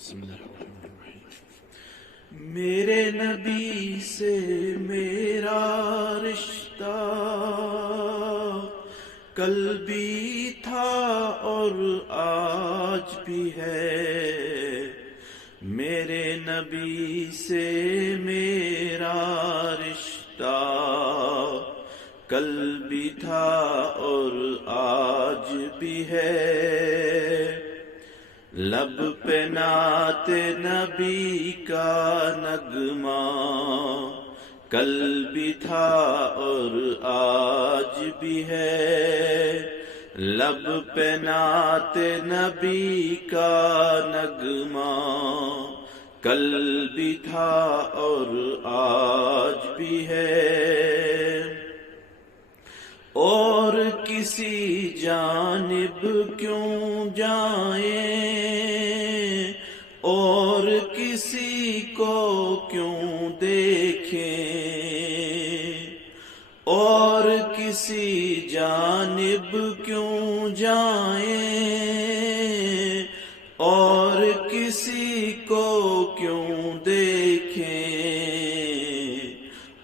بسم اللہ الرحمن الرحیم۔ میرے نبی سے میرا رشتہ کل بھی تھا اور آج بھی ہے، میرے نبی سے میرا رشتہ کل بھی تھا اور آج بھی ہے، لب پہ نعت نبی کا نغمہ کل بھی تھا اور آج بھی ہے، لب پہ نعت نبی کا نغمہ کل بھی تھا اور آج بھی ہے، اور کسی جانب کیوں جائیں اور کسی کو کیوں دیکھیں، اور کسی جانب کیوں جائیں اور کسی کو کیوں دیکھیں،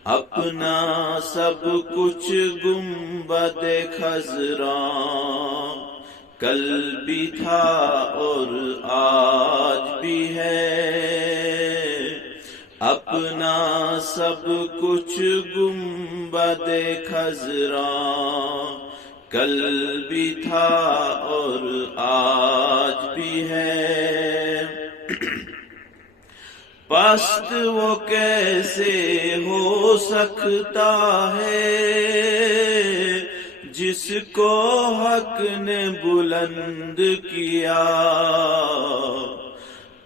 اپنا سب کچھ گنبد خضراء کل بھی تھا اور آج بھی ہے، اپنا سب کچھ گنبد خضراء کل بھی تھا اور آج بھی ہے، پست وہ کیسے ہو سکتا ہے جس کو حق نے بلند کیا،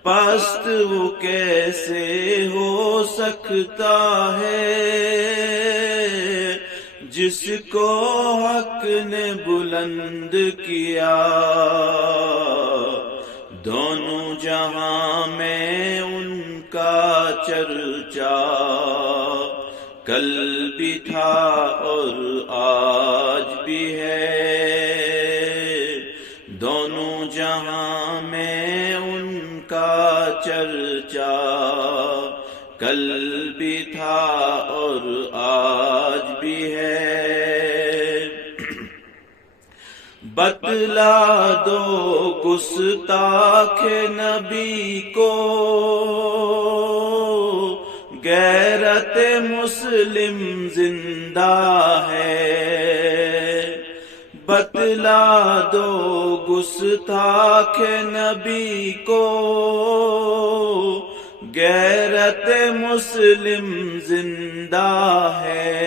پست وہ کیسے ہو سکتا ہے جس کو حق نے بلند کیا، دونوں جہاں میں ان کا چرچا کل بھی تھا اور آج بھی ہے، دونوں جہاں میں ان کا چرچا کل بھی تھا اور آج بھی ہے، بتلا دو گستاخ نبی کو غیرت مسلم زندہ ہے، بتلا دو گستاخ نبی کو غیرت مسلم زندہ ہے،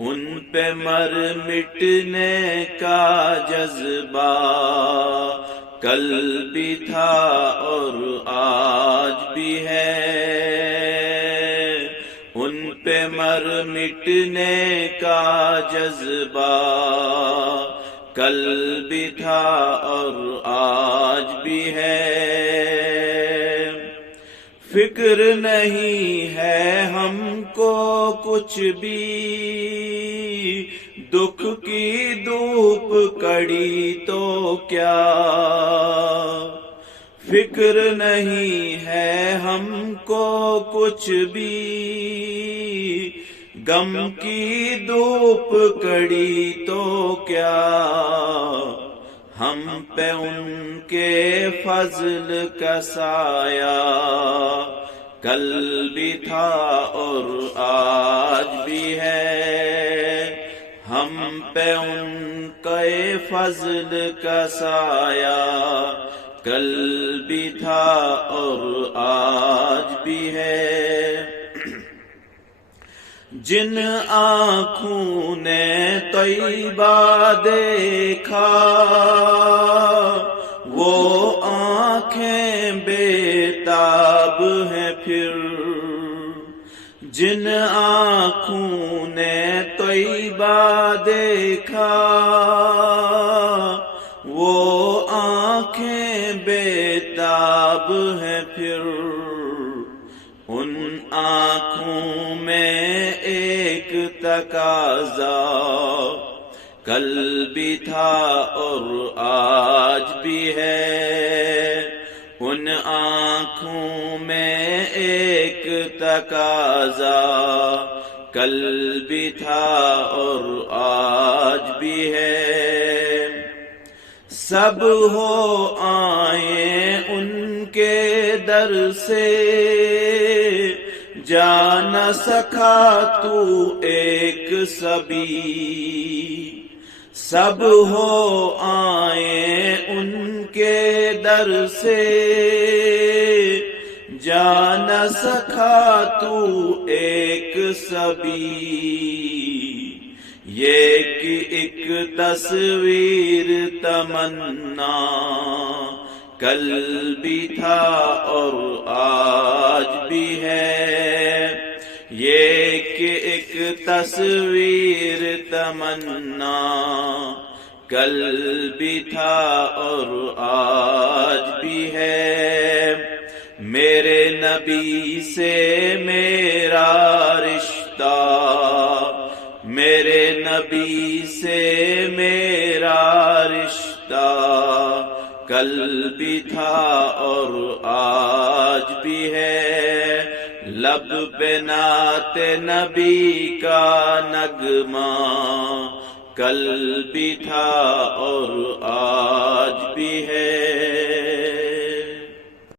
ان پہ مر مٹنے کا جذبہ کل بھی تھا اور آج بھی ہے، ان پہ مر مٹنے کا جذبہ کل بھی تھا اور آج بھی ہے، فکر نہیں ہے ہم کو کچھ بھی دکھ کی دھوپ کڑی تو کیا، فکر نہیں ہے ہم کو کچھ بھی غم کی دھوپ کڑی تو کیا، ہم پہ ان کے فضل کا سایہ کل بھی تھا اور آج بھی ہے، ہم پہ ان کے فضل کا سایہ کل بھی تھا اور آج بھی ہے، جن آنکھوں نے طیبہ دیکھا وہ آنکھیں بے تاب ہیں پھر، جن آنکھوں نے طیبہ دیکھا وہ آنکھیں بے تاب ہیں پھر، ان آنکھوں میں ایک تقاضا کل بھی تھا اور آج بھی ہے، آنکھوں میں ایک تقاضا کل بھی تھا اور آج بھی ہے، سب ہو آئیں ان کے در سے، جا نہ سکا تو ایک صبی، سب ہو آئیں ان کے در سے، جا نہ سکا تو ایک صبی۔ یہ کہ ایک تصویر تمنا کل بھی تھا اور آج بھی ہے، یہ کہ ایک تصویر تمنا کل بھی تھا اور آج بھی ہے، میرے نبی سے میرا رشتہ، میرے نبی سے میرا رشتہ کل بھی تھا اور آج بھی ہے، لب پہ نعت نبی کا نغمہ کل بھی تھا اور آج بھی ہے۔